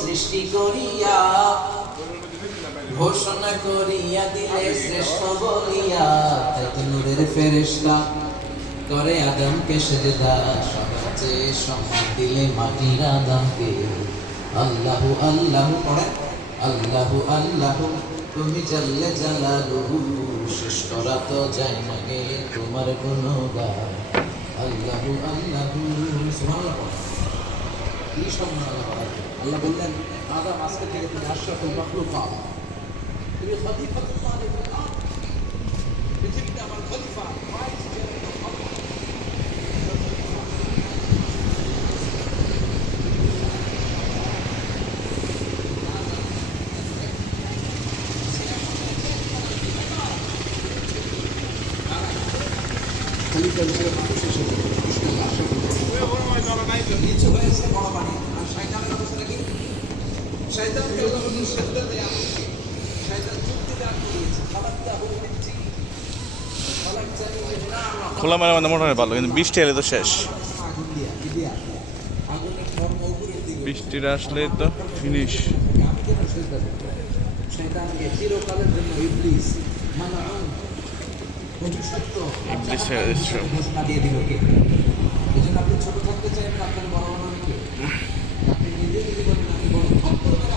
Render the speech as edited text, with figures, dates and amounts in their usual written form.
সৃষ্টি করিয়া ঘোষণা করিয়া দিলে শ্রেষ্ঠ বলিয়া, তাই তো নূরের ফেরেশতা করে আদমকে সেজদা, সবার চেয়ে সম্মান দিলে মাটির আদমকে। আল্লাহু আল্লাহু পড়ে, আল্লাহু আল্লাহু তুমি জাল্লে জালালুহু, শেষ করা তো যায় না গে তোমার গুণগান। আল্লাহু আল্লাহু সুবহানাল্লাহ পড়ে। কি সম্মান আল্লাহ! আল্লাহ বললেন আদম আজকে থেকে তুমি আশরাফুল মাখলুকাত, তুমি খলিফাতুল্লাহ ফিল আরদ, পৃথিবীতে আমার খলিফা, ভাইস চেয়ারম্যান। খলিফা হিসেবে মানুষ এসেছে, বিসমিল্লাহ নিচু হয়েছে বড় বাণী। আর শয়তানের অবস্থা কি? শয়তানকে আল্লাহ বলেন সাজদা দেয় আদমকে। শয়তান যুক্তি দান করিয়েছে, খালাকতাহু মিন তিন, খালাকতানি মিন নার। খোলামেলা মানে মোটামুটি ভালো, কিন্তু বৃষ্টি এলে তো শেষ। আগুন দিয়া আগুনের ধর্ম উপরের দিকে, বৃষ্টিটা আসলে তো ফিনিশ। আমি কেন সাজদা দেব? শয়তানকে চিরকালের জন্য ইবলিস মানউন, অভিশপ্ত, ইবলিস ঘোষণা দিয়ে দিল কে? এই জন্য আপনি ছোট থাকতে চাই, আপনার বড় হওয়ার কে? আপনি নিজে যদি বলেন আমি বড় থাকবো না,